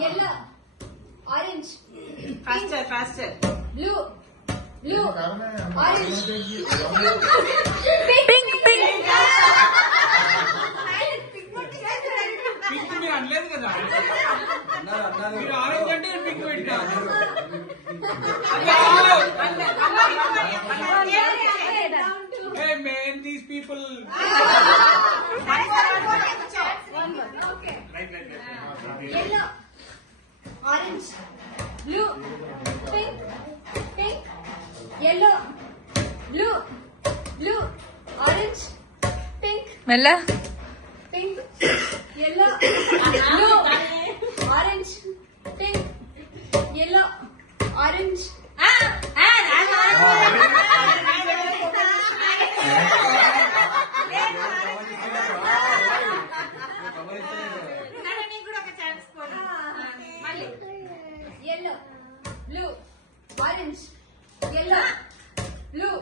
yellow, orange, faster. blue, orange, pink. Pink మీరు అనలేదు కదా, మీరు ఆరెంజ్ అంటే పింక్ పెట్టినా. Hey man, these people. Okay. Yellow, orange, blue, pink, yellow, blue, orange, pink, మెల్ల pink, yellow, blue, orange, pink, yellow, orange. Yellow, blue, orange, yellow, blue,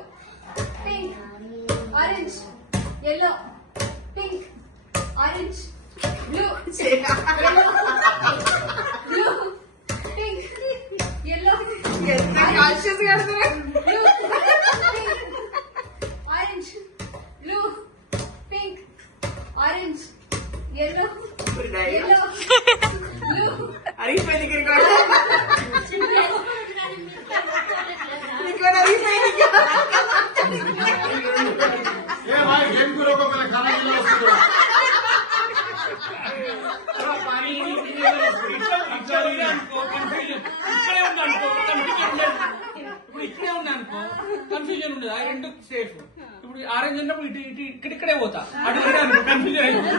pink, orange, yellow, pink, orange, blue, yellow, blue, pink, yellow, conscious గా blue, pink, orange, blue, pink, orange, yellow, blue. అరిగిపోయింది ఇప్పుడు ఇక్కడే ఉన్నా అనుకో confusion ఉండదు, ఆ రెండు safe. ఇప్పుడు orange ఉన్నప్పుడు ఇటు ఇటు ఇక్కడే పోతా, అటు అనుకో కన్ఫ్యూజన్ అయింది.